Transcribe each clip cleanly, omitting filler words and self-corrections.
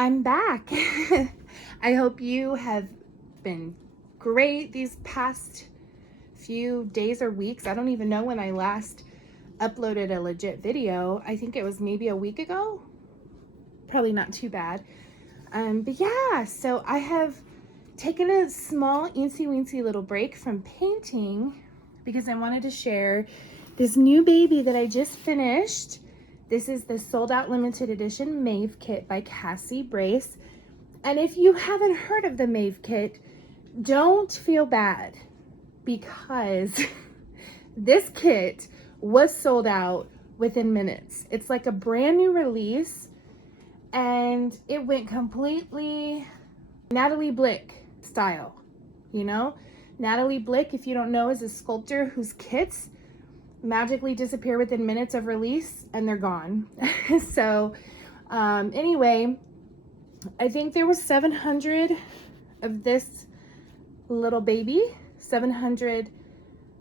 I'm back. I hope you have been great these past few days or weeks. I don't even know when I last uploaded a legit video. I think it was maybe a week ago. Probably not too bad. But yeah, so I have taken a small eensy weensy little break from painting because I wanted to share this new baby that I just finished. This is the sold out limited edition Maeve kit by Cassie Brace. And if you haven't heard of the Maeve kit, don't feel bad because this kit was sold out within minutes. It's like a brand new release and it went completely Natalie Blick style, you know? Natalie Blick, if you don't know, is a sculptor whose kits magically disappear within minutes of release and they're gone. So anyway, I think there was 700 of this little baby, 700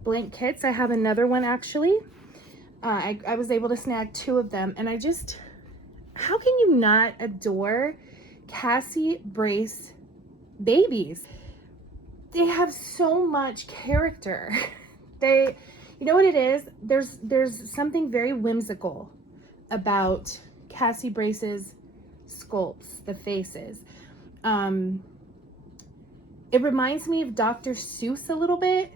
blank kits. I have another one actually. I was able to snag 2 of them, and how can you not adore Cassie Brace babies? They have so much character. You know what it is? There's something very whimsical about Cassie Brace's sculpts, the faces. It reminds me of Dr. Seuss a little bit,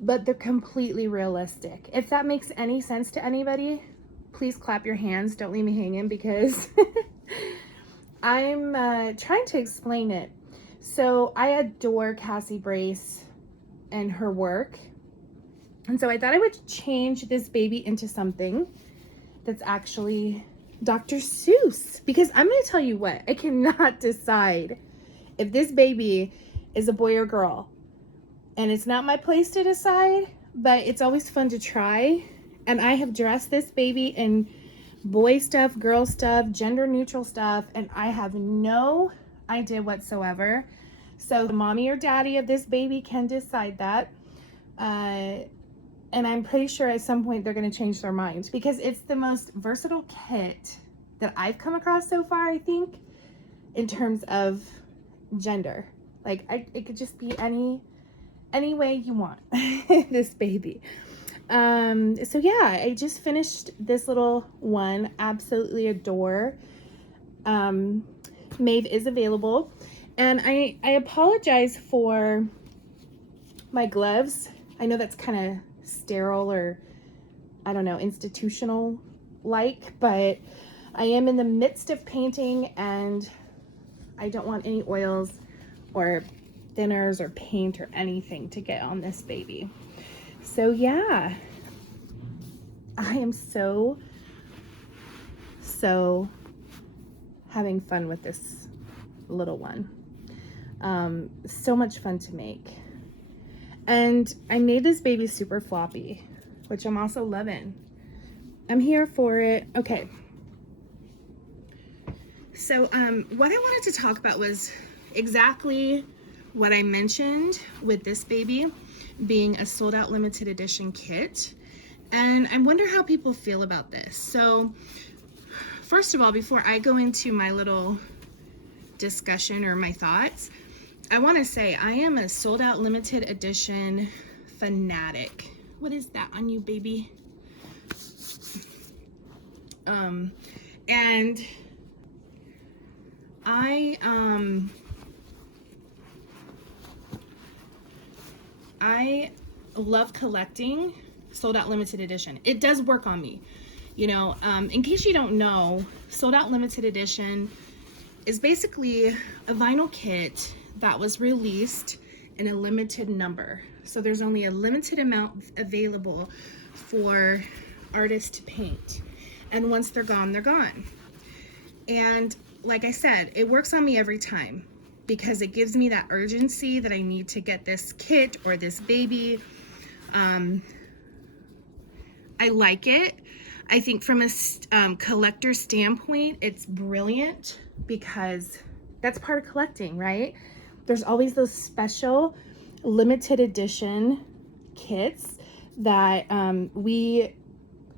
but they're completely realistic. If that makes any sense to anybody, please clap your hands. Don't leave me hanging because I'm trying to explain it. So I adore Cassie Brace and her work. And so I thought I would change this baby into something that's actually Dr. Seuss, because I'm going to tell you what, I cannot decide if this baby is a boy or girl. And it's not my place to decide, but it's always fun to try. And I have dressed this baby in boy stuff, girl stuff, gender neutral stuff, and I have no idea whatsoever. So the mommy or daddy of this baby can decide that. And I'm pretty sure at some point they're going to change their mind because it's the most versatile kit that I've come across so far, I think, in terms of gender. Like, it could just be any way you want this baby. So yeah, I just finished this little one. Absolutely adore. Maeve is available. And I apologize for my gloves. I know that's kind of sterile or, I don't know, institutional like, but I am in the midst of painting and I don't want any oils or thinners or paint or anything to get on this baby. So yeah, I am so having fun with this little one. So much fun to make. And I made this baby super floppy, which I'm also loving. I'm here for it. Okay. So what I wanted to talk about was exactly what I mentioned with this baby being a sold out limited edition kit. And I wonder how people feel about this. So first of all, before I go into my little discussion or my thoughts, I want to say I am a sold out limited edition fanatic. What is that on you, baby? And I love collecting sold out limited edition. It does work on me. You know, in case you don't know, sold out limited edition is basically a vinyl kit that was released in a limited number. So there's only a limited amount available for artists to paint. And once they're gone, they're gone. And like I said, it works on me every time because it gives me that urgency that I need to get this kit or this baby. I like it. I think from a collector standpoint, it's brilliant because that's part of collecting, right? There's always those special limited edition kits that we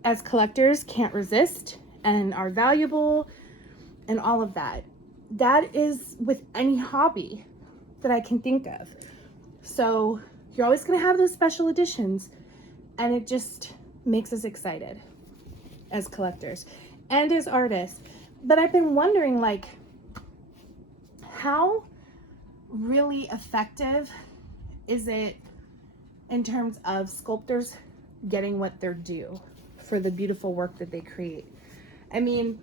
as collectors can't resist and are valuable and all of that. that is with any hobby that I can think of. So you're always going to have those special editions, and it just makes us excited as collectors and as artists. But I've been wondering, like, how really effective is it in terms of sculptors getting what they're due for the beautiful work that they create? I mean,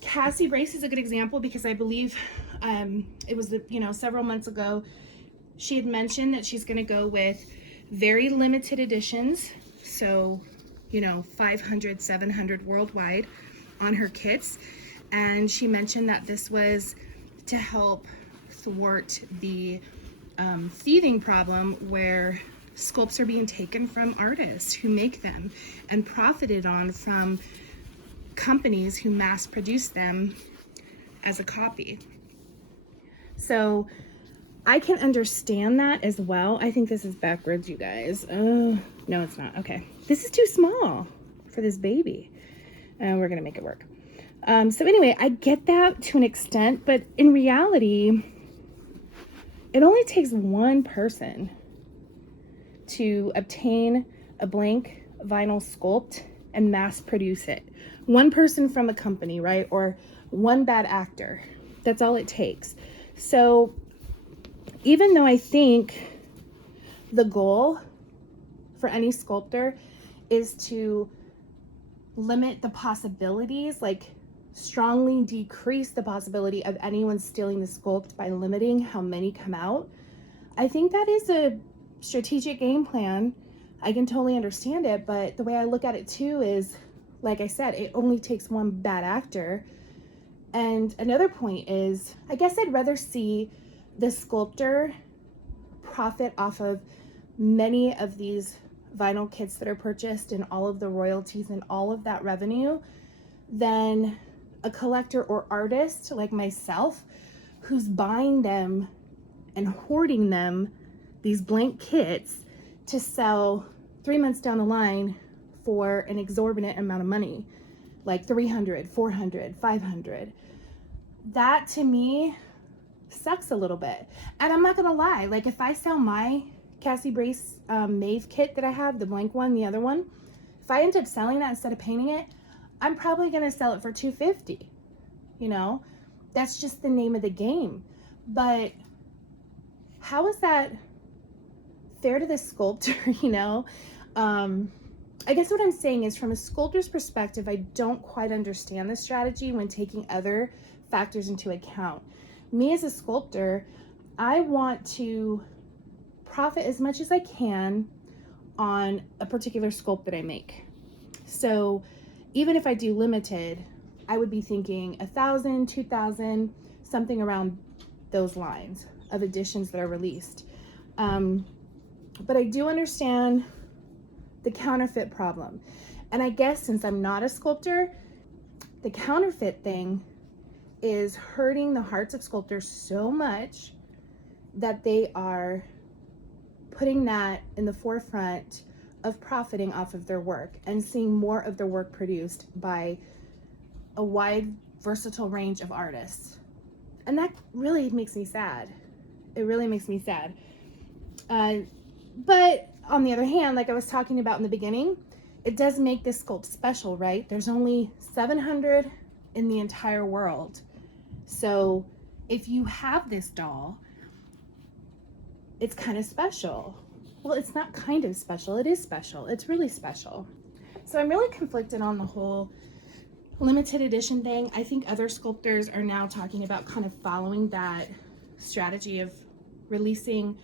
Cassie Brace is a good example, because I believe it was, several months ago, she had mentioned that she's going to go with very limited editions. So, 500, 700 worldwide on her kits. And she mentioned that this was to help thwart the thieving problem, where sculpts are being taken from artists who make them and profited on from companies who mass produce them as a copy. So I can understand that as well. I think this is backwards, you guys. Oh, no, it's not. Okay. This is too small for this baby. And we're going to make it work. So anyway, I get that to an extent, but in reality, it only takes one person to obtain a blank vinyl sculpt and mass produce it. One person from a company, right? Or one bad actor. That's all it takes. So even though I think the goal for any sculptor is to limit the possibilities, like strongly decrease the possibility of anyone stealing the sculpt by limiting how many come out, I think that is a strategic game plan. I can totally understand it, but the way I look at it too is, like I said, it only takes one bad actor. And another point is, I guess I'd rather see the sculptor profit off of many of these vinyl kits that are purchased and all of the royalties and all of that revenue than a collector or artist like myself who's buying them and hoarding them, these blank kits, to sell 3 months down the line for an exorbitant amount of money, like 300, 400, 500. That to me sucks a little bit. And I'm not gonna lie, like if I sell my Cassie Brace Maeve kit that I have, the blank one, the other one, if I end up selling that instead of painting it, I'm probably gonna sell it for $250. That's just the name of the game. But how is that fair to the sculptor? I guess what I'm saying is, from a sculptor's perspective, I don't quite understand the strategy when taking other factors into account. Me as a sculptor, I want to profit as much as I can on a particular sculpt that I make. So even if I do limited, I would be thinking 1,000, 2,000, something around those lines of editions that are released. But I do understand the counterfeit problem. And I guess since I'm not a sculptor, the counterfeit thing is hurting the hearts of sculptors so much that they are putting that in the forefront of profiting off of their work and seeing more of their work produced by a wide, versatile range of artists. And that really makes me sad. It really makes me sad. But on the other hand, like I was talking about in the beginning, it does make this sculpt special, right? There's only 700 in the entire world. So if you have this doll, it's kind of special. Well, it's not kind of special, it is special. It's really special. So I'm really conflicted on the whole limited edition thing. I think other sculptors are now talking about kind of following that strategy of releasing,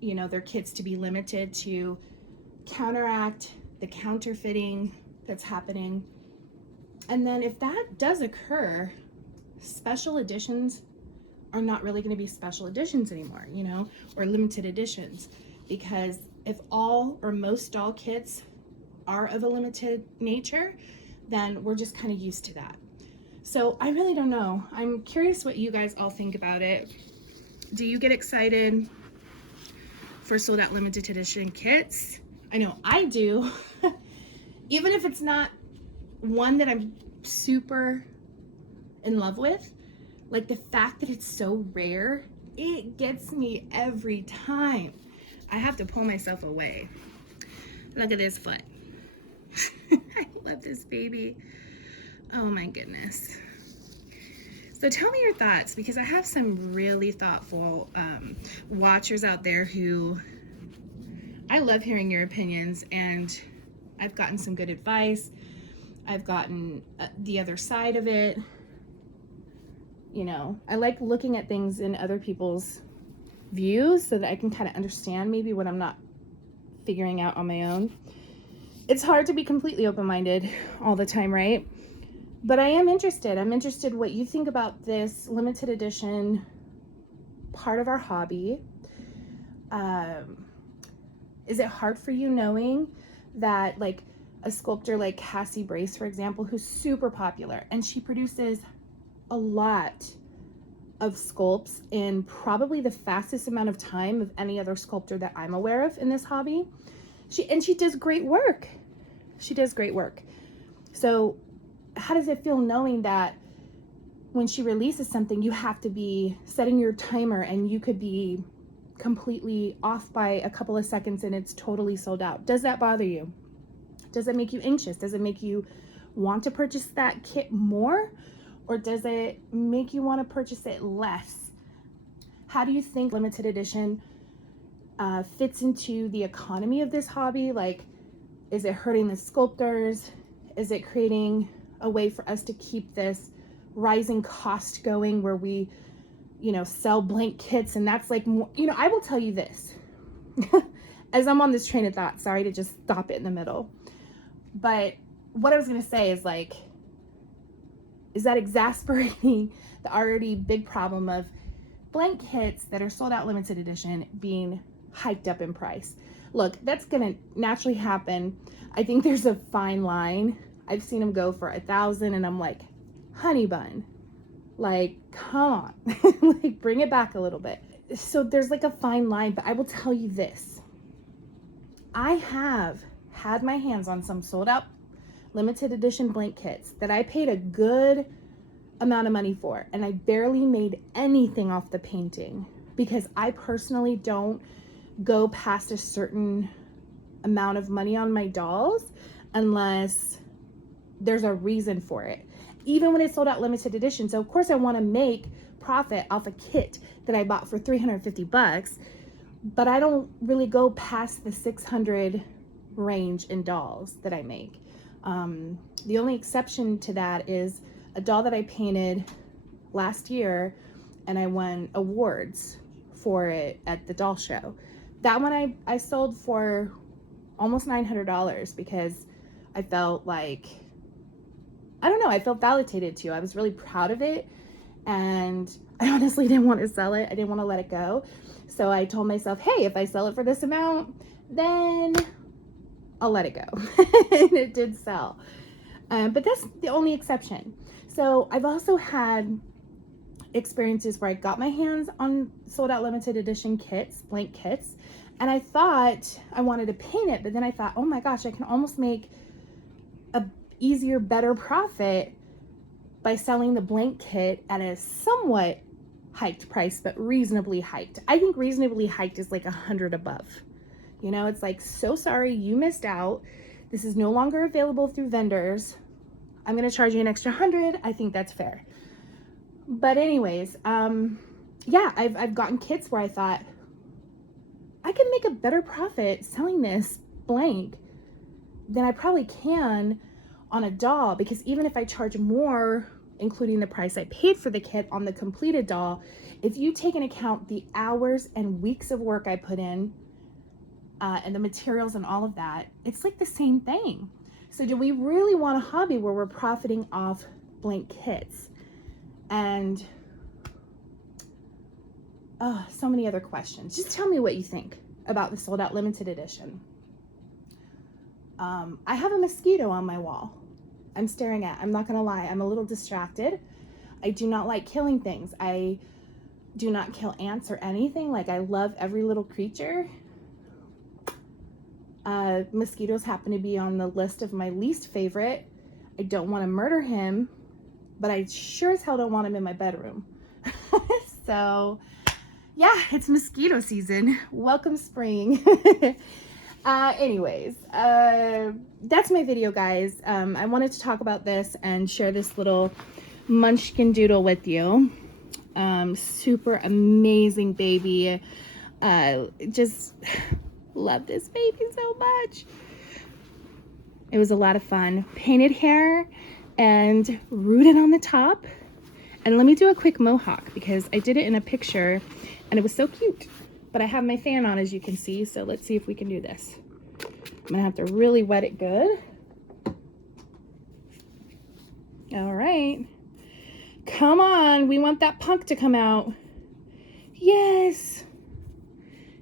their kits to be limited to counteract the counterfeiting that's happening. And then if that does occur, special editions are not really going to be special editions anymore, or limited editions, because if all or most doll kits are of a limited nature, then we're just kind of used to that. So I really don't know. I'm curious what you guys all think about it. Do you get excited for sold out limited edition kits? I know I do. Even if it's not one that I'm super in love with, Like the fact that it's so rare, it gets me every time. I have to pull myself away. Look at this foot. I love this baby. Oh my goodness. So tell me your thoughts, because I have some really thoughtful watchers out there who I love hearing your opinions, and I've gotten some good advice. I've gotten the other side of it. You know, I like looking at things in other people's views so that I can kind of understand maybe what I'm not figuring out on my own. It's hard to be completely open-minded all the time, right? But I am interested. I'm interested what you think about this limited edition part of our hobby. Is it hard for you knowing that like a sculptor like Cassie Brace, for example, who's super popular, and she produces a lot of sculpts in probably the fastest amount of time of any other sculptor that I'm aware of in this hobby. She does great work. She does great work. So how does it feel knowing that when she releases something, you have to be setting your timer and you could be completely off by a couple of seconds and it's totally sold out? Does that bother you? Does it make you anxious? Does it make you want to purchase that kit more? Or does it make you want to purchase it less? How do you think limited edition fits into the economy of this hobby? Like, is it hurting the sculptors? Is it creating a way for us to keep this rising cost going where we, you know, sell blank kits? And that's like, you know, I will tell you this as I'm on this train of thought, sorry to just stop it in the middle. But what I was going to say is like, is that exasperating the already big problem of blank kits that are sold out limited edition being hiked up in price? Look, that's going to naturally happen. I think there's a fine line. I've seen them go for $1,000 and I'm like, honey bun, like, come on, like bring it back a little bit. So there's like a fine line, but I will tell you this. I have had my hands on some sold out limited edition blank kits that I paid a good amount of money for, and I barely made anything off the painting because I personally don't go past a certain amount of money on my dolls unless there's a reason for it, even when it's sold out limited edition. So of course I want to make profit off a kit that I bought for $350, but I don't really go past the 600 range in dolls that I make. The only exception to that is a doll that I painted last year and I won awards for it at the doll show. That one I sold for almost $900 because I felt like, I don't know, I felt validated too. I was really proud of it and I honestly didn't want to sell it. I didn't want to let it go. So I told myself, hey, if I sell it for this amount, then I'll let it go. And it did sell. But that's the only exception. So I've also had experiences where I got my hands on sold out limited edition kits, blank kits, and I thought I wanted to paint it, but then I thought, oh my gosh, I can almost make a easier, better profit by selling the blank kit at a somewhat hiked price, but reasonably hiked. I think reasonably hiked is like 100 above. You know, it's like, so sorry, you missed out. This is no longer available through vendors. I'm going to charge you an extra 100. I think that's fair. But anyways, yeah, I've gotten kits where I thought I can make a better profit selling this blank than I probably can on a doll, because even if I charge more, including the price I paid for the kit on the completed doll, if you take into account the hours and weeks of work I put in, and the materials and all of that, it's like the same thing. So do we really want a hobby where we're profiting off blank kits? And so many other questions. Just tell me what you think about the sold out limited edition. I have a mosquito on my wall I'm staring at. I'm not gonna lie, I'm a little distracted. I do not like killing things. I do not kill ants or anything. Like, I love every little creature. Mosquitoes happen to be on the list of my least favorite. I don't want to murder him, but I sure as hell don't want him in my bedroom. So yeah, it's mosquito season. Welcome spring. Anyways, that's my video, guys. I wanted to talk about this and share this little munchkin doodle with you. Super amazing baby. Just love this baby so much. It was a lot of fun. Painted hair and rooted on the top. And let me do a quick mohawk because I did it in a picture and it was so cute. But I have my fan on, as you can see, so let's see if we can do this. I'm gonna have to really wet it good. All right. Come on, we want that punk to come out. Yes.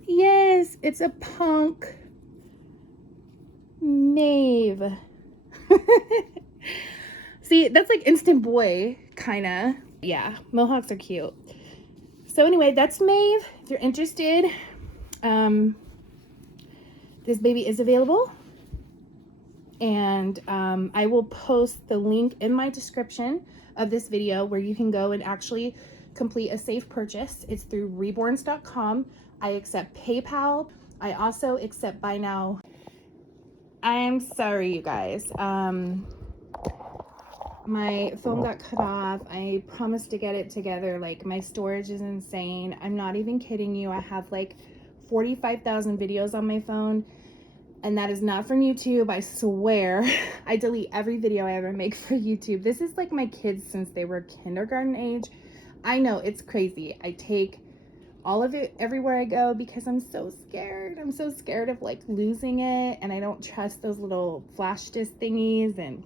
Yes, it's a punk. Maeve. See, that's like instant boy, kinda. Yeah, mohawks are cute. So anyway, that's Maeve. If you're interested, this baby is available. And I will post the link in my description of this video where you can go and actually complete a safe purchase. It's through reborns.com. I accept PayPal. I also accept buy now. I'm sorry, you guys. My phone got cut off. I promised to get it together. Like, my storage is insane. I'm not even kidding you. I have like 45,000 videos on my phone. And that is not from YouTube, I swear. I delete every video I ever make for YouTube. This is like my kids since they were kindergarten age. I know, it's crazy. I take all of it everywhere I go because I'm so scared. I'm so scared of like losing it, and I don't trust those little flash disk thingies. And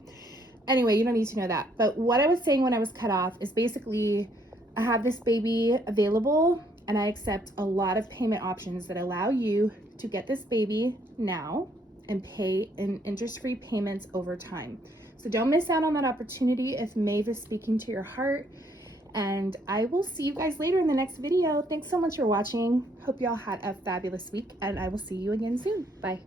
anyway, you don't need to know that. But what I was saying when I was cut off is basically I have this baby available and I accept a lot of payment options that allow you to get this baby now and pay in interest-free payments over time. So don't miss out on that opportunity if Maeve is speaking to your heart. And I will see you guys later in the next video. Thanks so much for watching. Hope y'all had a fabulous week, and I will see you again soon. Bye.